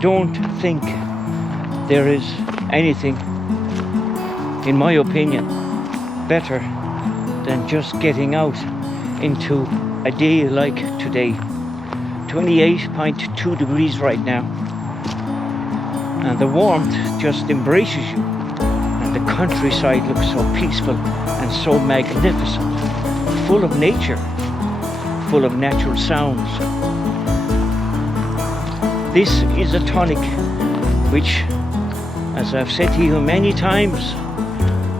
don't think there is anything, in my opinion, better than just getting out into a day like today. 28.2 degrees right now, and the warmth just embraces you, and the countryside looks so peaceful and so magnificent, full of nature, full of natural sounds. This is a tonic which, as I've said to you many times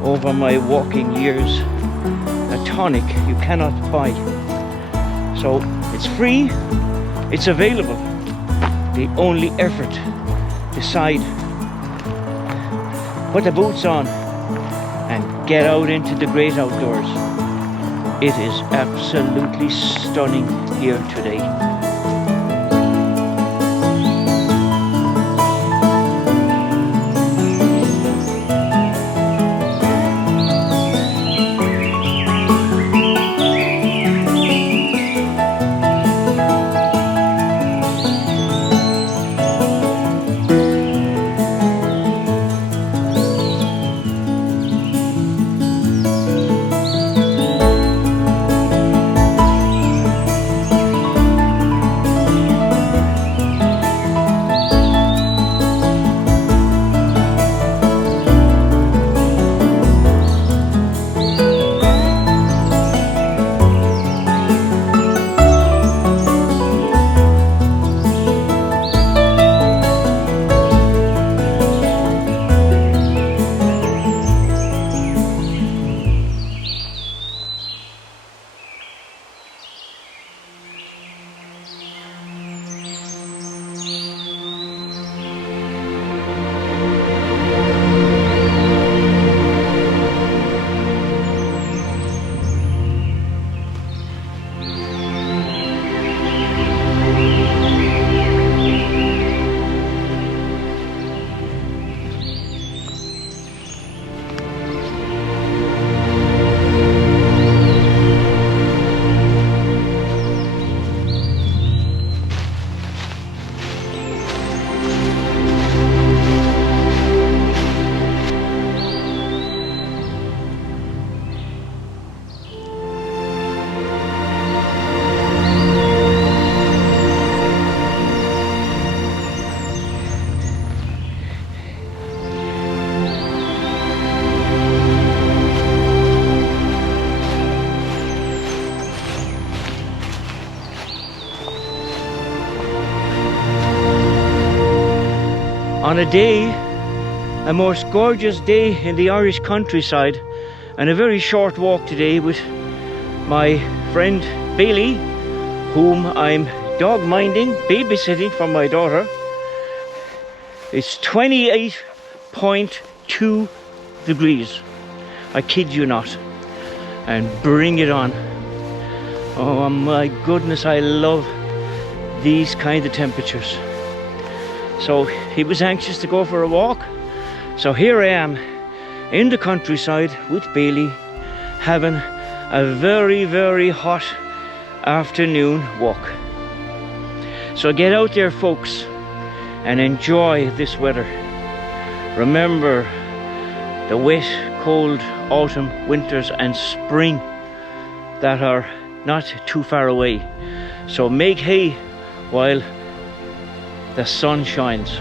over my walking years, a tonic you cannot buy. So it's free, it's available. The only effort, decide, put the boots on and get out into the great outdoors. It is absolutely stunning here today. On a most gorgeous day in the Irish countryside, and a very short walk today with my friend Bailey, whom I'm dog minding, babysitting for my daughter. It's 28.2 degrees. I kid you not. And bring it on. Oh my goodness, I love these kind of temperatures. So he was anxious to go for a walk. So here I am in the countryside with Bailey, having a very, very hot afternoon walk. So get out there, folks, and enjoy this weather. Remember the wet, cold autumn, winters and spring that are not too far away. So make hay while the sun shines.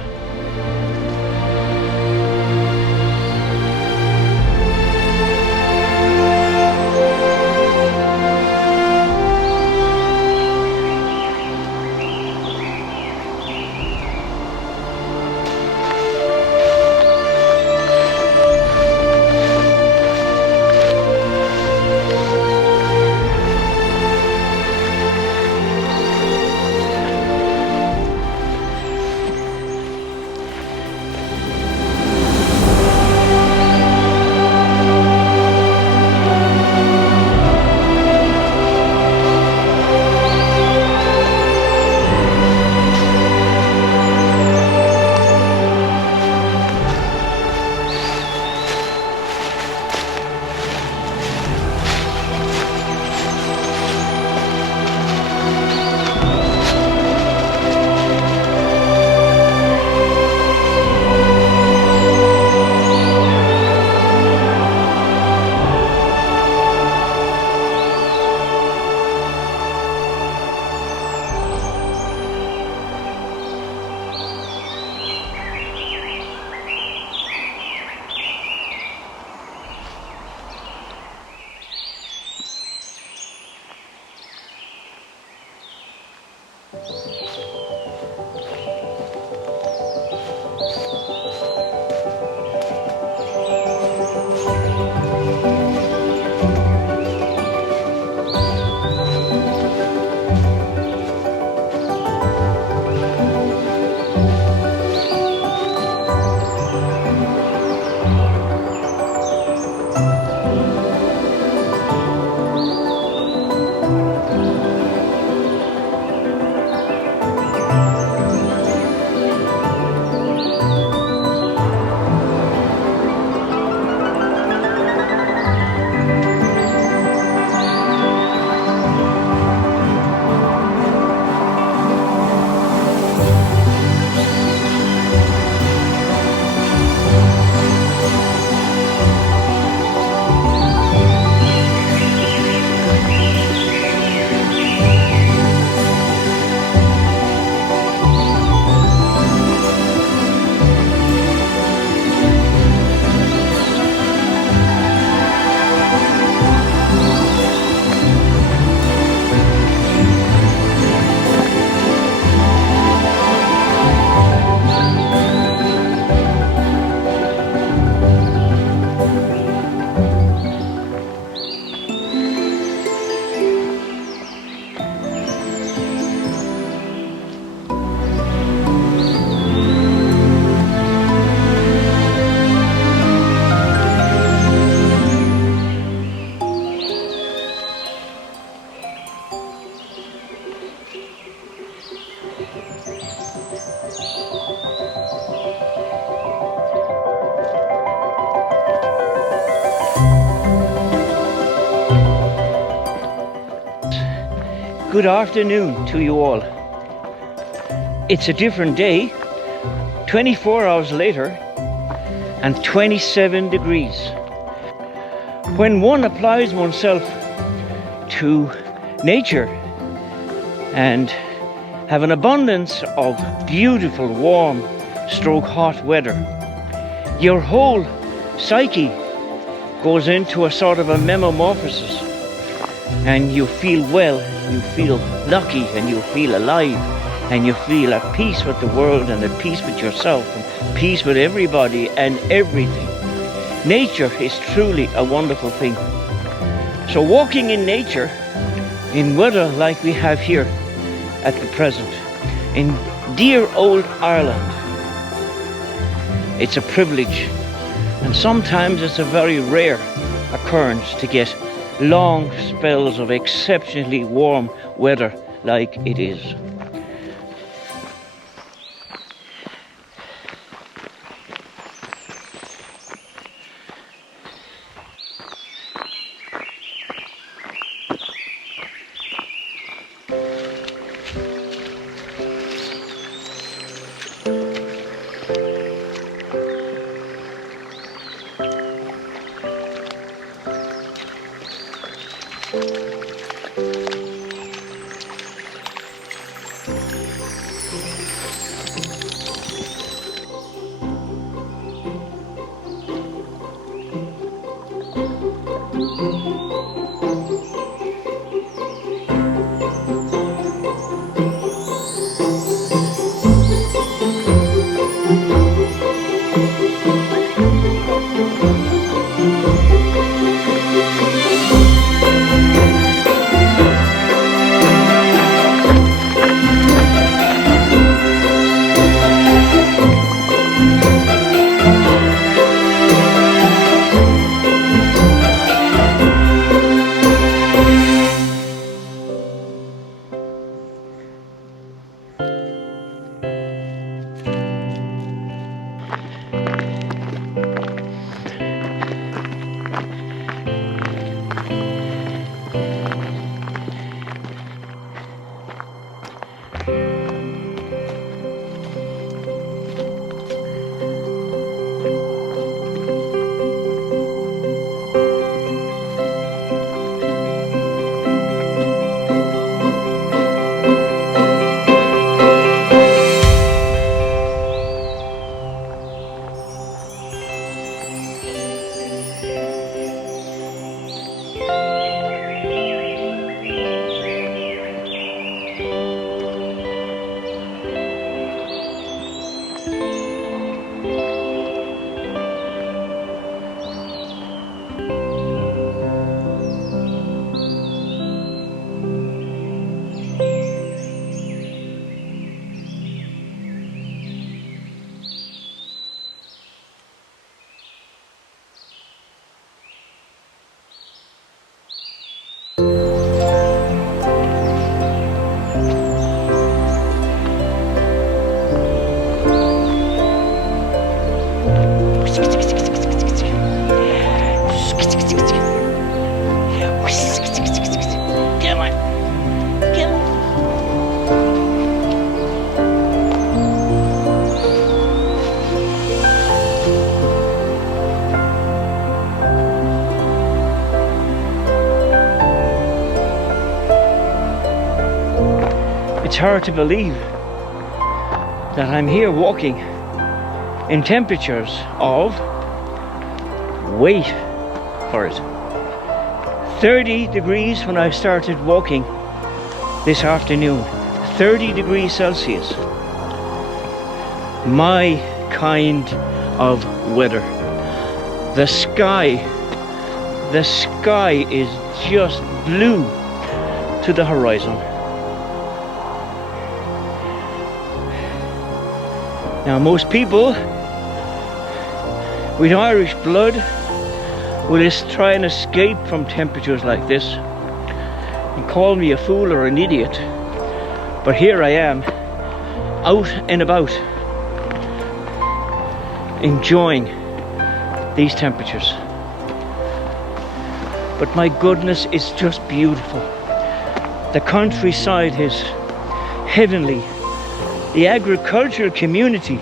Good afternoon to you all. It's a different day, 24 hours later, and 27 degrees. When one applies oneself to nature and have an abundance of beautiful, warm, stroke hot weather, your whole psyche goes into a sort of a metamorphosis, and you feel well, you feel lucky, and you feel alive, and you feel at peace with the world and at peace with yourself and peace with everybody and everything. Nature is truly a wonderful thing. So walking in nature in weather like we have here at the present in dear old Ireland, it's a privilege, and sometimes it's a very rare occurrence to get long spells of exceptionally warm weather like it is. It's hard to believe that I'm here walking in temperatures of, wait for it, 30 degrees when I started walking this afternoon. 30 degrees Celsius. My kind of weather. The sky is just blue to the horizon. Now most people with Irish blood will just try and escape from temperatures like this and call me a fool or an idiot. But here I am, out and about, enjoying these temperatures. But my goodness, it's just beautiful. The countryside is heavenly. The agricultural community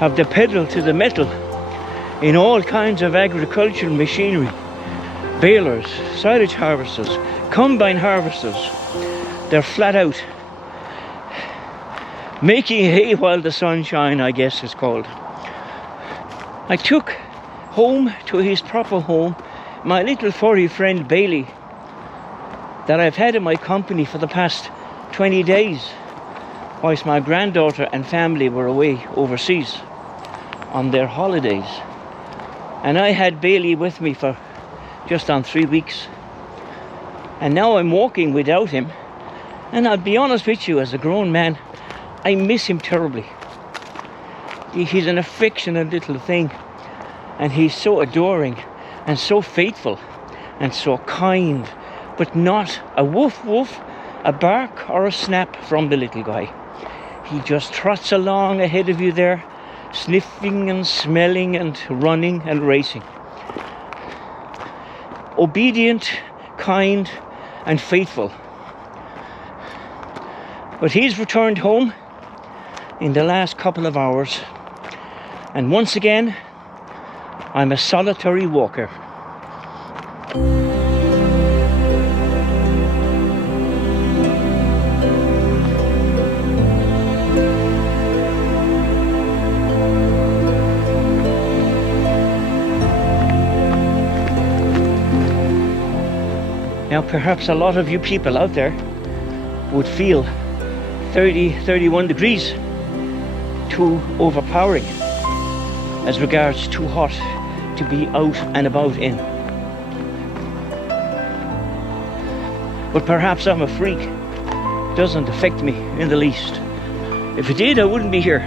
have the pedal to the metal in all kinds of agricultural machinery. Balers, silage harvesters, combine harvesters. They're flat out making hay while the sun shines, I guess it's called. I took home to his proper home my little furry friend Bailey that I've had in my company for the past 20 days whilst my granddaughter and family were away overseas on their holidays. And I had Bailey with me for just on 3 weeks. And now I'm walking without him. And I'll be honest with you, as a grown man, I miss him terribly. He's an affectionate little thing. And he's so adoring and so faithful and so kind. But not a woof woof, a bark or a snap from the little guy. He just trots along ahead of you there, sniffing and smelling and running and racing. Obedient, kind and faithful. But he's returned home in the last couple of hours, and once again I'm a solitary walker. Now perhaps a lot of you people out there would feel 31 degrees too overpowering as regards too hot to be out and about in. But perhaps I'm a freak. It doesn't affect me in the least. If it did, I wouldn't be here.